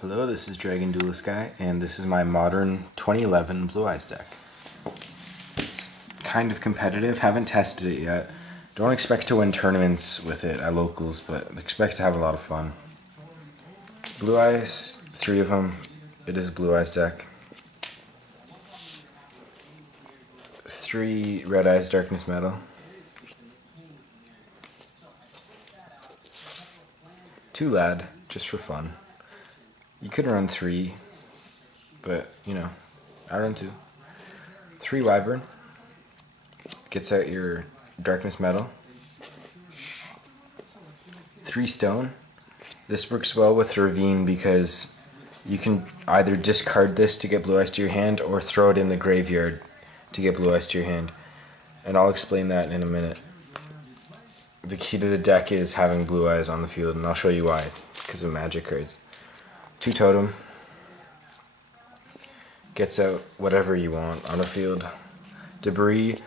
Hello, this is Dragon Duelist Guy, and this is my modern 2011 Blue Eyes deck. It's kind of competitive, haven't tested it yet. Don't expect to win tournaments with it at locals, but expect to have a lot of fun. Blue Eyes, 3 of them. It is a Blue Eyes deck. 3 Red Eyes Darkness Metal. 2 Lad, just for fun. You could run 3, but, you know, I run 2. 3 Wyvern. Gets out your Darkness Metal. 3 Stone. This works well with Ravine because you can either discard this to get Blue Eyes to your hand or throw it in the graveyard to get Blue Eyes to your hand. And I'll explain that in a minute. The key to the deck is having Blue Eyes on the field, and I'll show you why, because of magic cards. 2 Totem. Gets out whatever you want on the field. Debris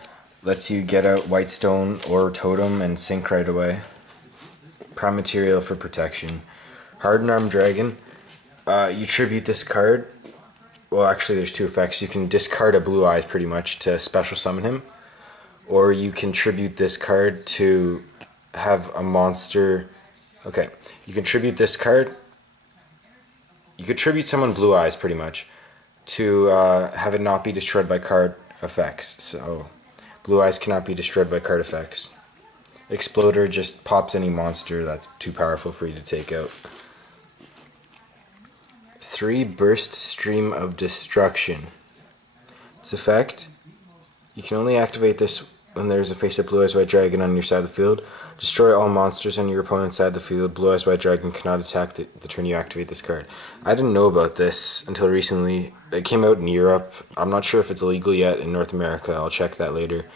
lets you get out White Stone or Totem and sink right away. Prime Material for protection. Hardened Arm Dragon. You tribute this card. Well, actually there's 2 effects. You can discard a Blue Eyes pretty much to special summon him. Or you can tribute this card to have a monster. Okay, you can tribute this card. You could tribute someone Blue Eyes pretty much to have it not be destroyed by card effects. So Blue Eyes cannot be destroyed by card effects. Exploder just pops any monster that's too powerful for you to take out. 3 Burst Stream of Destruction. Its effect: you can only activate this when there's a face-up Blue Eyes White Dragon on your side of the field. Destroy all monsters on your opponent's side of the field. Blue Eyes White Dragon cannot attack the turn you activate this card. I didn't know about this until recently. It came out in Europe. I'm not sure if it's illegal yet in North America. I'll check that later.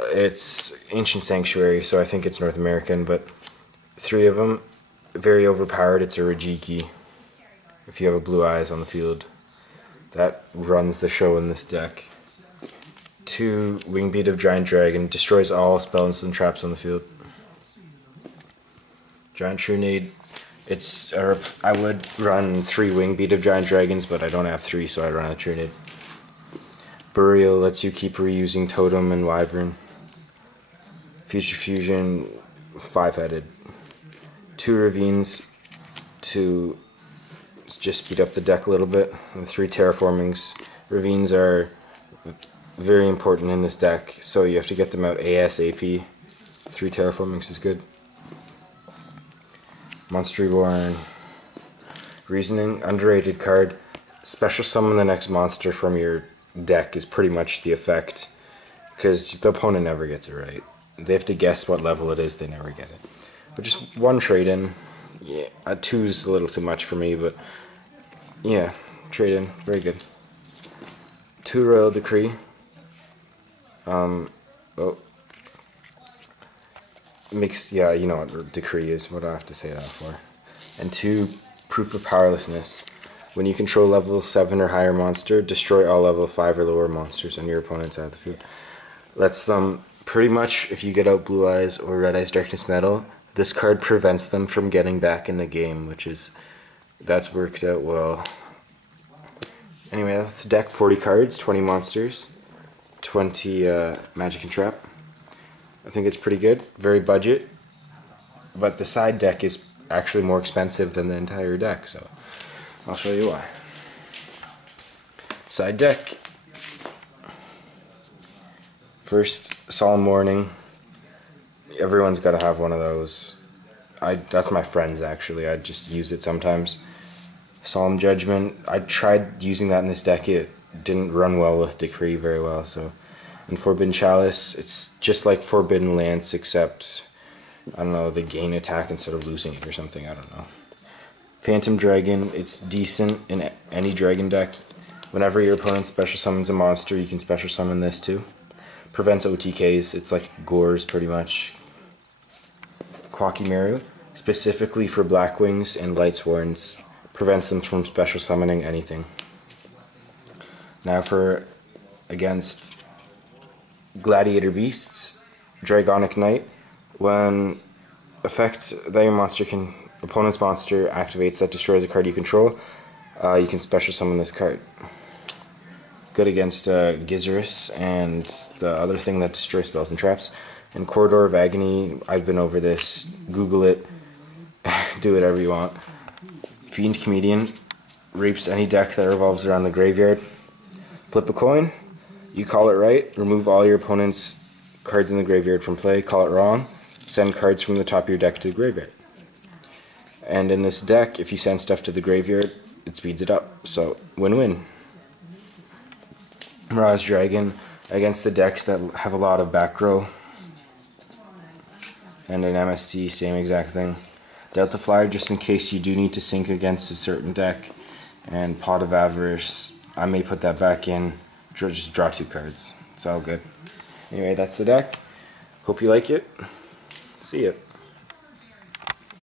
It's Ancient Sanctuary, so I think it's North American, but 3 of them. Very overpowered. It's a Rajiki. If you have a Blue Eyes on the field, that runs the show in this deck. 2 Wingbeat of Giant Dragon. Destroys all spells and traps on the field. Giant Trunade. I would run 3 Wingbeat of Giant Dragons, but I don't have 3, so I run a Trunade. Burial lets you keep reusing Totem and Wyvern. Future Fusion, 5-headed. 2 Ravines to just speed up the deck a little bit. And 3 Terraformings. Ravines are very important in this deck, so you have to get them out ASAP. 3 Terraformings is good. Monster Reborn. Reasoning, underrated card. Special summon the next monster from your deck is pretty much the effect, because the opponent never gets it right. They have to guess what level it is, they never get it. But just 1 trade-in. Yeah, 2 is a little too much for me, but yeah, trade-in, very good. 2 Royal Decree. Yeah, you know what Decree is, what do I have to say that for? And 2 Proof of Powerlessness. When you control level 7 or higher monster, destroy all level 5 or lower monsters on your opponent's side of the field. Lets them, pretty much, if you get out Blue Eyes or Red Eyes Darkness Metal, this card prevents them from getting back in the game, that's worked out well. Anyway, that's the deck. 40 cards, 20 monsters, 20 magic and trap. I think it's pretty good, very budget, but the side deck is actually more expensive than the entire deck, so I'll show you why. Side deck. First, Solemn Warning. Everyone's got to have one of those. That's my friend's actually, I just use it sometimes. Solemn Judgment. I tried using that in this deck, it didn't run well with Decree very well, so. And Forbidden Chalice, it's just like Forbidden Lance, except, I don't know, they gain attack instead of losing it or something, I don't know. Phantom Dragon, it's decent in any dragon deck. Whenever your opponent special summons a monster, you can special summon this too. Prevents OTKs, it's like Gores pretty much. Quakimeru, specifically for Blackwings and Lightsworns, prevents them from special summoning anything. Now for against Gladiator Beasts, Dragonic Knight. When effect that your monster can opponent's monster activates that destroys a card you control, you can special summon this card. Good against Gizzurus and the other thing that destroys spells and traps. And Corridor of Agony, I've been over this. Google it. Do whatever you want. Fiend Comedian rapes any deck that revolves around the graveyard. Flip a coin. You call it right. Remove all your opponent's cards in the graveyard from play. Call it wrong. Send cards from the top of your deck to the graveyard. And in this deck, if you send stuff to the graveyard, it speeds it up. So, win-win. Mirage Dragon against the decks that have a lot of back row. And an MST, same exact thing. Delta Flyer, just in case you do need to sync against a certain deck. And Pot of Avarice, I may put that back in. Just draw 2 cards. It's all good. Anyway, that's the deck. Hope you like it. See ya.